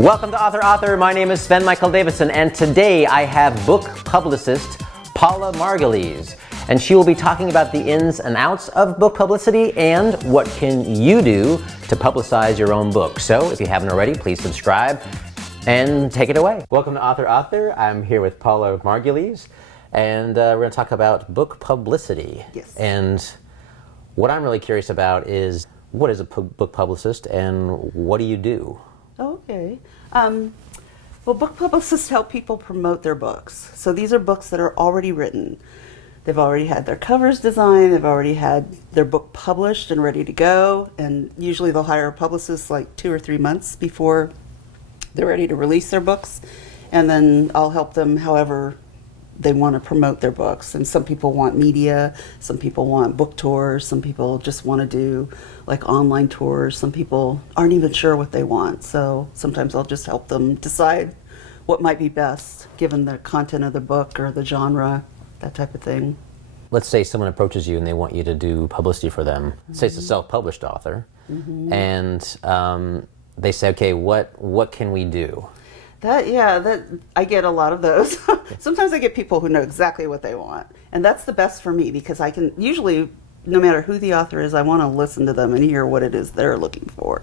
Welcome to Author. My name is Sven Davison, and today I have book publicist Paula Margulies, and she will be talking about the ins and outs of book publicity and what can you do to publicize your own book. So if you haven't already, please subscribe and take it away. Welcome to Author. I'm here with Paula Margulies, and we're going to talk about book publicity. Yes. And what I'm really curious about is, what is a book publicist and what do you do? Okay. Well, book publicists help people promote their books. So these are books that are already written. They've already had their covers designed, they've already had their book published and ready to go, and usually they'll hire a publicist like 2 or 3 months before they're ready to release their books, and then I'll help them however they want to promote their books. And some people want media, some people want book tours, some people just want to do like online tours, some people aren't even sure what they want. So sometimes I'll just help them decide what might be best given the content of the book or the genre, that type of thing. Let's say someone approaches you and they want you to do publicity for them. Mm-hmm. Say it's a self-published author, mm-hmm. and they say, okay, what can we do? That I get a lot of those. Sometimes I get people who know exactly what they want, and that's the best for me because I can usually, no matter who the author is, I want to listen to them and hear what it is they're looking for.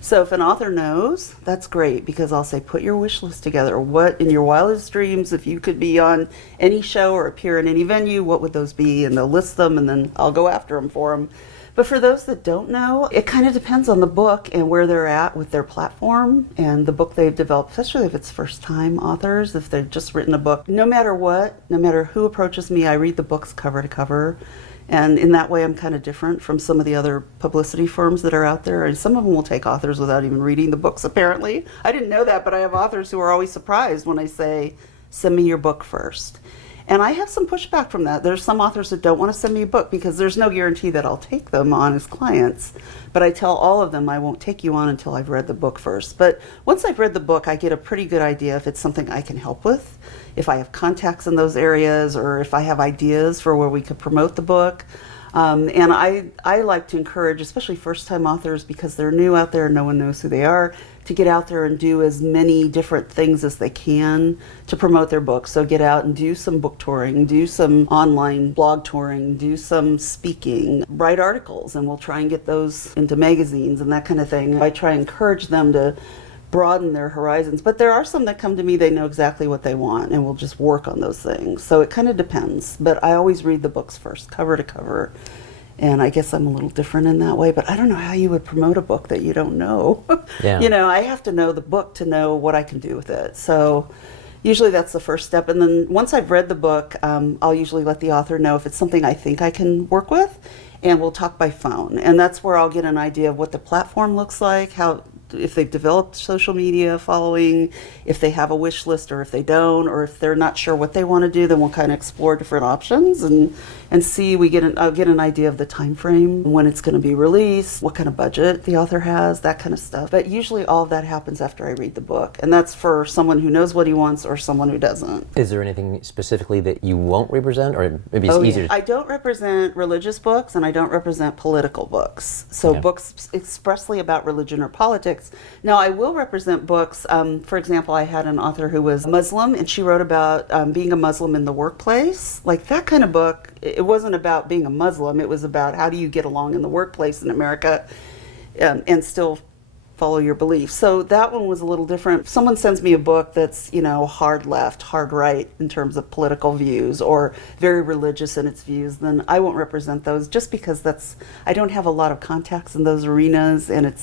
So if an author knows, that's great because I'll say, put your wish list together. What in your wildest dreams, if you could be on any show or appear in any venue, what would those be? And they'll list them, and then I'll go after them for them. But for those that don't know, it kind of depends on the book and where they're at with their platform and the book they've developed, especially if it's first-time authors, if they've just written a book. No matter what, no matter who approaches me, I read the books cover to cover. And in that way, I'm kind of different from some of the other publicity firms that are out there. And some of them will take authors without even reading the books, apparently. I didn't know that, but I have authors who are always surprised when I say, send me your book first. And I have some pushback from that. There's some authors that don't want to send me a book because there's no guarantee that I'll take them on as clients. But I tell all of them I won't take you on until I've read the book first. But once I've read the book, I get a pretty good idea if it's something I can help with, if I have contacts in those areas, or if I have ideas for where we could promote the book. And I like to encourage, especially first-time authors, because they're new out there and no one knows who they are, to get out there and do as many different things as they can to promote their books. So get out and do some book touring, do some online blog touring, do some speaking, write articles, and we'll try and get those into magazines and that kind of thing. I try and encourage them to broaden their horizons. But there are some that come to me, they know exactly what they want, and we'll just work on those things. So it kind of depends. But I always read the books first, cover to cover. And I guess I'm a little different in that way, but I don't know how you would promote a book that you don't know. Yeah. You know, I have to know the book to know what I can do with it. So usually that's the first step. And then once I've read the book, I'll usually let the author know if it's something I think I can work with, and we'll talk by phone. And that's where I'll get an idea of what the platform looks like, if they've developed social media following, if they have a wish list or if they don't, or if they're not sure what they want to do, then we'll kind of explore different options and see. I'll get an idea of the time frame, when it's going to be released, what kind of budget the author has, that kind of stuff. But usually all of that happens after I read the book, and that's for someone who knows what he wants or someone who doesn't. Is there anything specifically that you won't represent, or maybe it's easier? I don't represent religious books, and I don't represent political books. So books expressly about religion or politics. Now, I will represent books. For example, I had an author who was Muslim, and she wrote about being a Muslim in the workplace. Like that kind of book, it wasn't about being a Muslim. It was about how do you get along in the workplace in America and still follow your beliefs. So that one was a little different. If someone sends me a book that's, hard left, hard right in terms of political views, or very religious in its views, then I won't represent those just because I don't have a lot of contacts in those arenas, and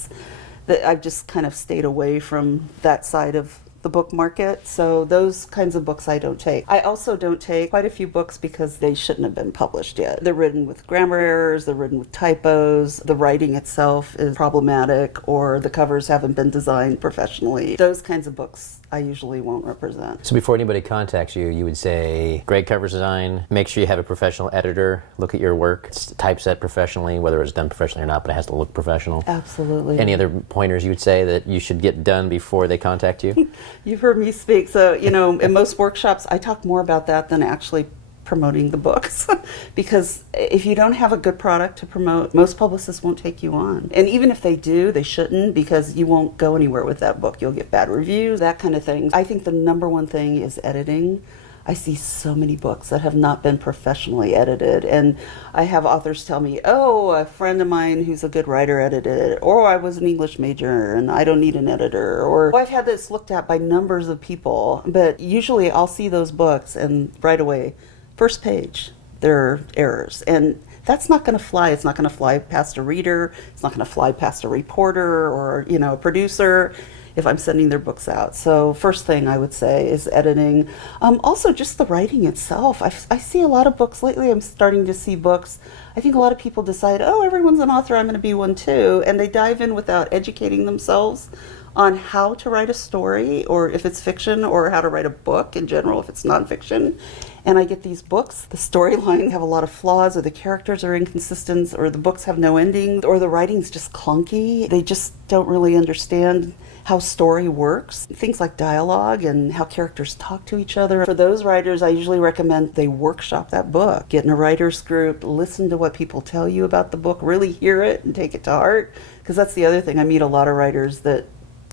I've just kind of stayed away from that side of the book market. So those kinds of books I don't take. I also don't take quite a few books because they shouldn't have been published yet. They're written with grammar errors, they're written with typos, the writing itself is problematic, or the covers haven't been designed professionally. Those kinds of books I usually won't represent. So before anybody contacts you, you would say, great cover design, make sure you have a professional editor, look at your work, it's typeset professionally, whether it's done professionally or not, but it has to look professional. Absolutely. Any other pointers you would say that you should get done before they contact you? You've heard me speak. So, in most workshops, I talk more about that than actually promoting the books. Because if you don't have a good product to promote, most publicists won't take you on. And even if they do, they shouldn't, because you won't go anywhere with that book. You'll get bad reviews, that kind of thing. I think the number one thing is editing. I see so many books that have not been professionally edited, and I have authors tell me, oh, a friend of mine who's a good writer edited it, or I was an English major and I don't need an editor, or I've had this looked at by numbers of people. But usually I'll see those books and right away, first page, there are errors, and that's not going to fly. It's not going to fly past a reader. It's not going to fly past a reporter or, a producer if I'm sending their books out. So first thing I would say is editing. Also just the writing itself. I see a lot of books lately. I'm starting to see books. I think a lot of people decide, oh, everyone's an author, I'm going to be one too. And they dive in without educating themselves on how to write a story, or if it's fiction, or how to write a book in general if it's nonfiction. And I get these books, the storyline have a lot of flaws, or the characters are inconsistent, or the books have no ending, or the writing's just clunky. They just don't really understand how story works. Things like dialogue and how characters talk to each other. For those writers, I usually recommend they workshop that book. Get in a writer's group, listen to what people tell you about the book, really hear it and take it to heart. Because that's the other thing. I meet a lot of writers that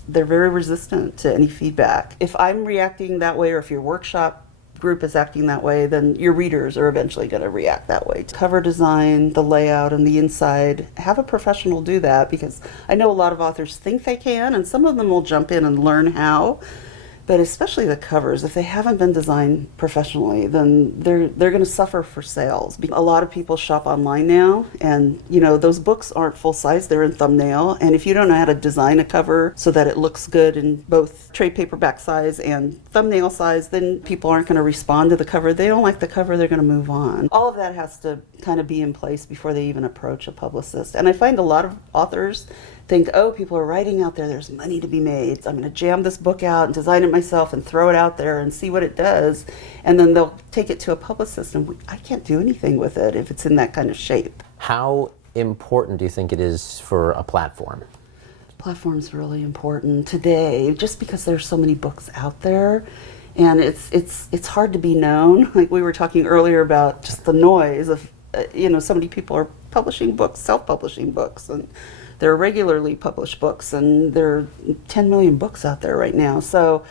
they're very resistant to any feedback. If I'm reacting that way, or if your workshop group is acting that way, then your readers are eventually going to react that way. Cover design, the layout, and the inside, have a professional do that, because I know a lot of authors think they can, and some of them will jump in and learn how. But especially the covers, if they haven't been designed professionally, then they're going to suffer for sales. A lot of people shop online now, and those books aren't full size, they're in thumbnail. And if you don't know how to design a cover so that it looks good in both trade paperback size and thumbnail size, then people aren't going to respond to the cover. They don't like the cover, they're going to move on. All of that has to kind of be in place before they even approach a publicist. And I find a lot of authors think, oh, people are writing out there, there's money to be made. I'm going to jam this book out and design it myself and throw it out there and see what it does. And then they'll take it to a publicist, and I can't do anything with it if it's in that kind of shape. How important do you think it is for a platform? Platform's really important today, just because there's so many books out there. And it's hard to be known. Like we were talking earlier about just the noise of, so many people are publishing books, self-publishing books, and there are regularly published books, and there are 10 million books out there right now. So,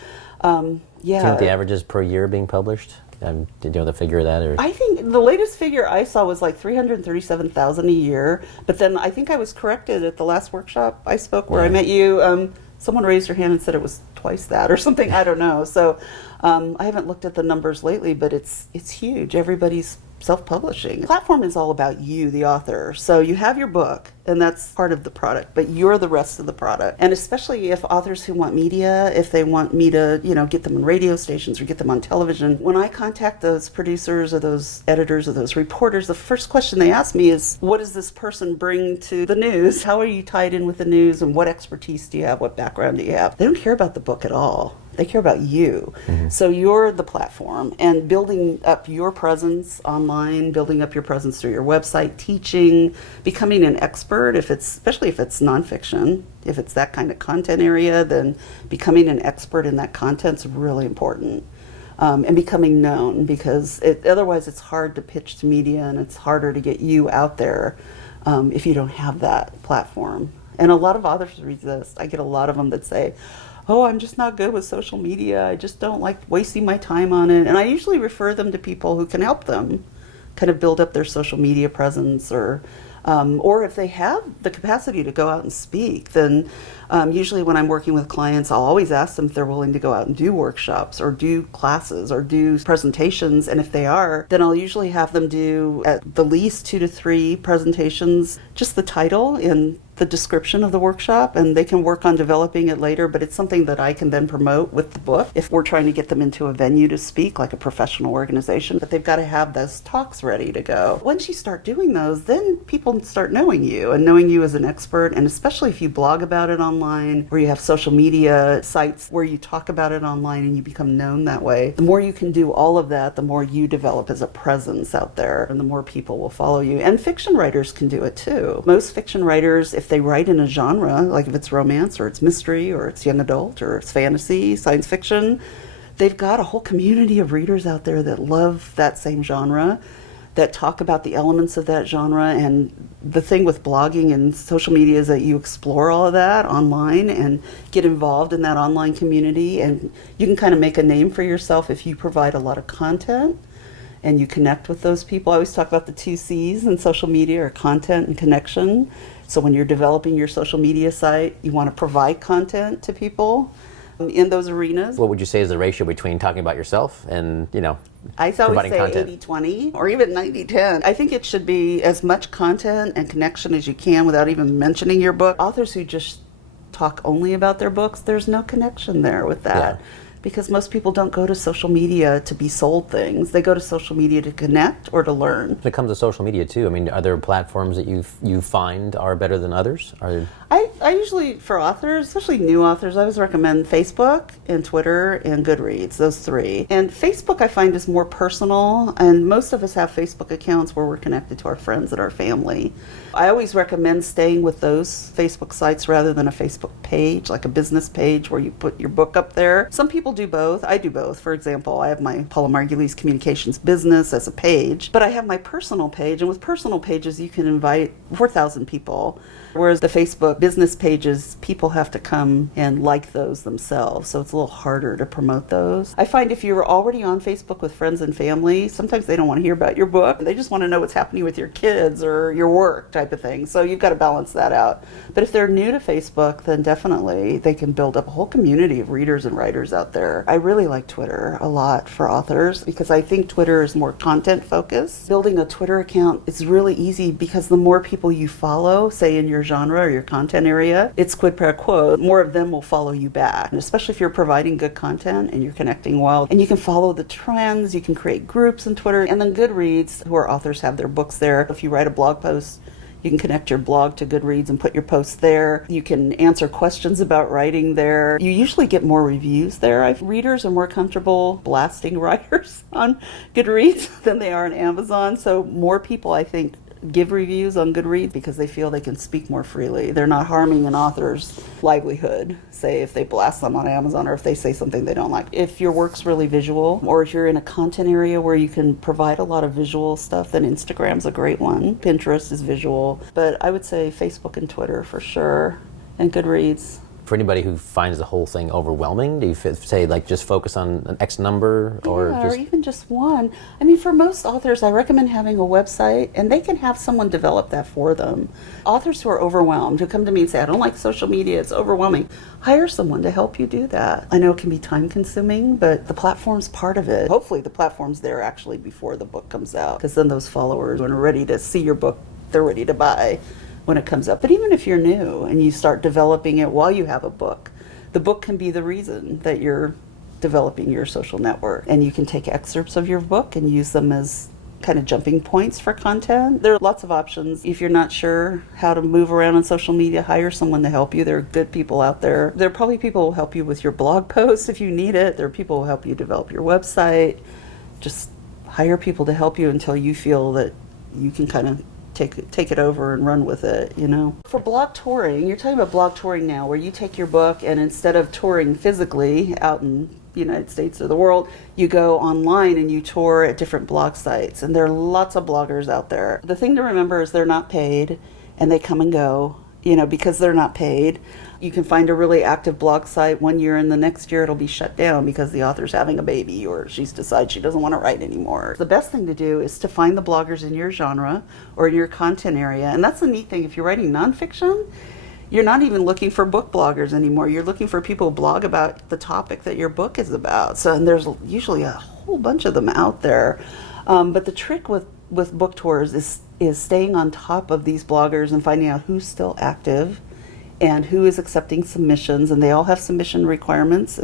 yeah. Do you know what the average is per year being published? Did you know the figure of that? Or? I think the latest figure I saw was like 337,000 a year. But then I think I was corrected at the last workshop I spoke where I met you. Someone raised their hand and said it was twice that or something. I don't know. So I haven't looked at the numbers lately, but it's huge. Everybody's self-publishing. Platform is all about you, the author. So you have your book, and that's part of the product, but you're the rest of the product. And especially if authors who want media, if they want me to, get them on radio stations or get them on television, when I contact those producers or those editors or those reporters, the first question they ask me is, what does this person bring to the news? How are you tied in with the news, and what expertise do you have? What background do you have? They don't care about the book at all. They care about you. Mm-hmm. So you're the platform, and building up your presence online, building up your presence through your website, teaching, becoming an expert, especially if it's nonfiction, if it's that kind of content area, then becoming an expert in that content's really important. And becoming known, because otherwise it's hard to pitch to media, and it's harder to get you out there if you don't have that platform. And a lot of authors resist. I get a lot of them that say, oh, I'm just not good with social media. I just don't like wasting my time on it. And I usually refer them to people who can help them kind of build up their social media presence, or if they have the capacity to go out and speak, then usually when I'm working with clients, I'll always ask them if they're willing to go out and do workshops or do classes or do presentations. And if they are, then I'll usually have them do at the least 2 to 3 presentations, just the title and the description of the workshop, and they can work on developing it later, but it's something that I can then promote with the book if we're trying to get them into a venue to speak, like a professional organization. But they've got to have those talks ready to go. Once you start doing those, then people start knowing you and knowing you as an expert, and especially if you blog about it online, or you have social media sites where you talk about it online and you become known that way. The more you can do all of that, the more you develop as a presence out there, and the more people will follow you. And fiction writers can do it too. Most fiction writers, if they write in a genre, like if it's romance or it's mystery or it's young adult or it's fantasy, science fiction, they've got a whole community of readers out there that love that same genre, that talk about the elements of that genre. And the thing with blogging and social media is that you explore all of that online and get involved in that online community, and you can kind of make a name for yourself if you provide a lot of content and you connect with those people. I always talk about the 2 C's in social media, or content and connection. So when you're developing your social media site, you want to provide content to people in those arenas. What would you say is the ratio between talking about yourself and, I always providing say content? 80-20 or even 90-10. I think it should be as much content and connection as you can without even mentioning your book. Authors who just talk only about their books, there's no connection there with that. Yeah. Because most people don't go to social media to be sold things. They go to social media to connect or to learn. When it comes to social media too, I mean, are there platforms that you find are better than others? I usually, for authors, especially new authors, I always recommend Facebook and Twitter and Goodreads, those 3. And Facebook I find is more personal, and most of us have Facebook accounts where we're connected to our friends and our family. I always recommend staying with those Facebook sites rather than a Facebook page, like a business page where you put your book up there. Some people do both. I do both. For example, I have my Paula Margulies Communications business as a page, but I have my personal page, and with personal pages you can invite 4,000 people. Whereas the Facebook business pages, people have to come and like those themselves, so it's a little harder to promote those. I find if you're already on Facebook with friends and family, sometimes they don't want to hear about your book. They just want to know what's happening with your kids or your work type of thing. So you've got to balance that out. But if they're new to Facebook, then definitely they can build up a whole community of readers and writers out there. I really like Twitter a lot for authors because I think Twitter is more content focused. Building a Twitter account is really easy because the more people you follow, say in your genre or your content area, it's quid pro quo, more of them will follow you back. And especially if you're providing good content and you're connecting well. And you can follow the trends, you can create groups on Twitter. And then Goodreads, where authors have their books there. If you write a blog post, you can connect your blog to Goodreads and put your posts there. You can answer questions about writing there. You usually get more reviews there. Readers are more comfortable blasting writers on Goodreads than they are on Amazon. So more people, I think, give reviews on Goodreads because they feel they can speak more freely. They're not harming an author's livelihood, say if they blast them on Amazon or if they say something they don't like. If your work's really visual, or if you're in a content area where you can provide a lot of visual stuff, then Instagram's a great one. Pinterest is visual. But I would say Facebook and Twitter for sure, and Goodreads. For anybody who finds the whole thing overwhelming, do you say like just focus on an X number or or even just one? I mean, for most authors, I recommend having a website, and they can have someone develop that for them. Authors who are overwhelmed, who come to me and say, I don't like social media, it's overwhelming, hire someone to help you do that. I know it can be time consuming, but the platform's part of it. Hopefully the platform's there actually before the book comes out, because then those followers, when they're ready to see your book, they're ready to buy when it comes up. But even if you're new and you start developing it while you have a book, the book can be the reason that you're developing your social network. And you can take excerpts of your book and use them as kind of jumping points for content. There are lots of options. If you're not sure how to move around on social media, hire someone to help you. There are good people out there. There are probably people who will help you with your blog posts if you need it. There are people who will help you develop your website. Just hire people to help you until you feel that you can kind of take it over and run with it, For blog touring, you're talking about blog touring now, where you take your book and instead of touring physically out in the United States or the world, you go online and you tour at different blog sites. And there are lots of bloggers out there. The thing to remember is they're not paid and they come and go, because they're not paid. You can find a really active blog site one year and the next year it'll be shut down because the author's having a baby or she's decided she doesn't want to write anymore. The best thing to do is to find the bloggers in your genre or in your content area. And that's the neat thing. If you're writing nonfiction, you're not even looking for book bloggers anymore. You're looking for people who blog about the topic that your book is about. And there's usually a whole bunch of them out there. But the trick with book tours is staying on top of these bloggers and finding out who's still active and who is accepting submissions, and they all have submission requirements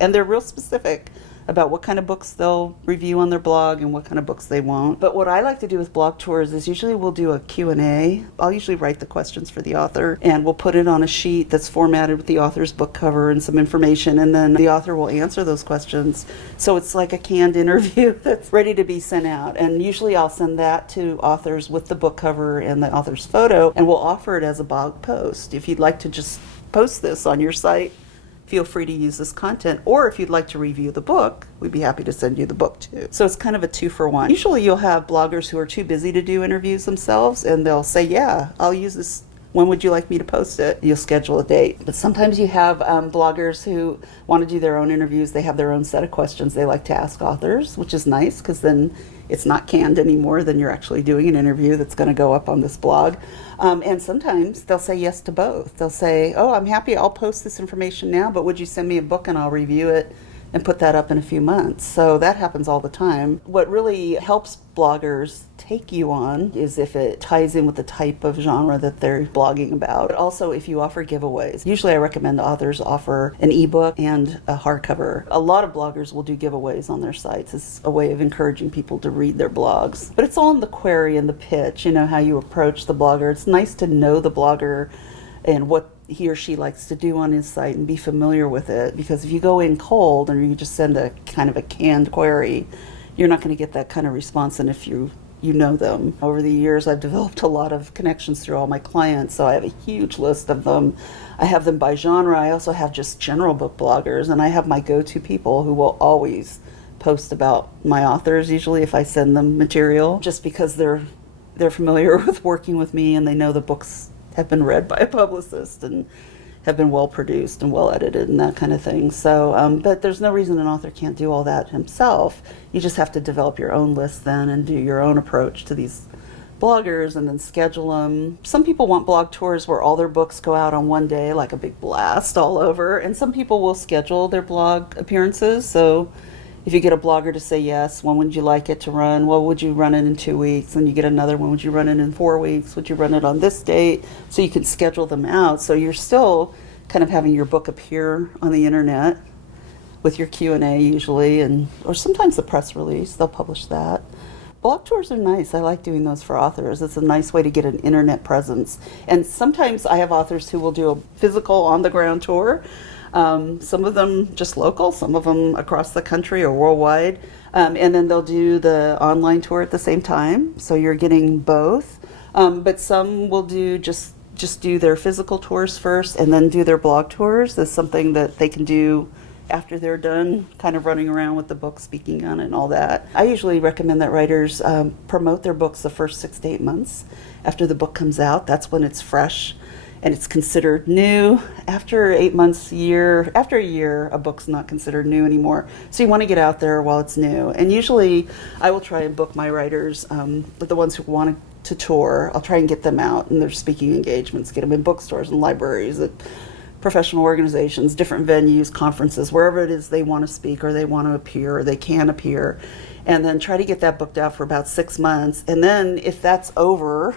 and they're real specific about what kind of books they'll review on their blog and what kind of books they won't. But what I like to do with blog tours is usually we'll do a Q&A. I'll usually write the questions for the author and we'll put it on a sheet that's formatted with the author's book cover and some information, and then the author will answer those questions. So it's like a canned interview that's ready to be sent out. And usually I'll send that to authors with the book cover and the author's photo, and we'll offer it as a blog post. If you'd like to just post this on your site, feel free to use this content. Or if you'd like to review the book, we'd be happy to send you the book too. So it's kind of a 2-for-1. Usually you'll have bloggers who are too busy to do interviews themselves, and they'll say, yeah, I'll use this. When would you like me to post it? You'll schedule a date. But sometimes you have bloggers who want to do their own interviews. They have their own set of questions they like to ask authors, which is nice because then it's not canned anymore. Then you're actually doing an interview that's going to go up on this blog. And sometimes they'll say yes to both. They'll say, oh, I'm happy, I'll post this information now, but would you send me a book and I'll review it and put that up in a few months? So that happens all the time. What really helps bloggers take you on is if it ties in with the type of genre that they're blogging about. But also if you offer giveaways. Usually I recommend authors offer an ebook and a hardcover. A lot of bloggers will do giveaways on their sites. It's a way of encouraging people to read their blogs. But it's all in the query and the pitch, you know, how you approach the blogger. It's nice to know the blogger and what he or she likes to do on his site and be familiar with it, because if you go in cold and you just send a kind of a canned query, you're not going to get that kind of response. And if you know them. Over the years I've developed a lot of connections through all my clients, so I have a huge list of them. I have them by genre. I also have just general book bloggers, and I have my go-to people who will always post about my authors, usually if I send them material, just because they're familiar with working with me and they know the books have been read by a publicist and have been well produced and well edited and that kind of thing. So, but there's no reason an author can't do all that himself. You just have to develop your own list then and do your own approach to these bloggers and then schedule them. Some people want blog tours where all their books go out on one day, like a big blast all over, and some people will schedule their blog appearances. So if you get a blogger to say yes, when would you like it to run? Well, would you run it in 2 weeks? And you get another one, would you run it in 4 weeks? Would you run it on this date? So you can schedule them out. So you're still kind of having your book appear on the internet with your Q&A usually, or sometimes the press release, they'll publish that. Blog tours are nice. I like doing those for authors. It's a nice way to get an internet presence. And sometimes I have authors who will do a physical on-the-ground tour. Some of them just local, some of them across the country or worldwide. And then they'll do the online tour at the same time. So you're getting both. But some will do just do their physical tours first and then do their blog tours. That's something that they can do after they're done kind of running around with the book, speaking on it and all that. I usually recommend that writers promote their books the first 6 to 8 months after the book comes out. That's when it's fresh and it's considered new. After 8 months, after a year, a book's not considered new anymore. So you want to get out there while it's new. And usually I will try and book my writers, the ones who want to tour. I'll try and get them out in their speaking engagements, get them in bookstores and libraries, at professional organizations, different venues, conferences, wherever it is they want to speak or they want to appear or they can appear, and then try to get that booked out for about 6 months. And then if that's over,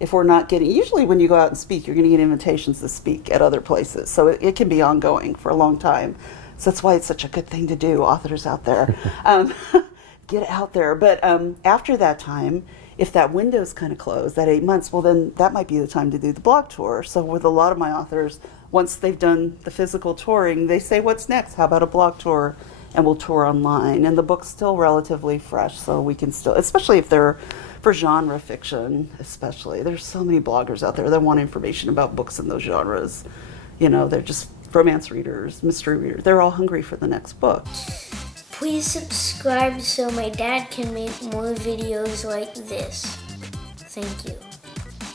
if we're not getting, usually when you go out and speak, you're going to get invitations to speak at other places. So it can be ongoing for a long time. So that's why it's such a good thing to do, authors out there. Get out there. But after that time, if that window's kind of closed, that 8 months, well then that might be the time to do the blog tour. So with a lot of my authors, once they've done the physical touring, they say, what's next? How about a blog tour? And we'll tour online. And the book's still relatively fresh, so we can still, especially if they're for genre fiction, especially. There's so many bloggers out there that want information about books in those genres. You know, they're just romance readers, mystery readers. They're all hungry for the next book. Please subscribe so my dad can make more videos like this. Thank you.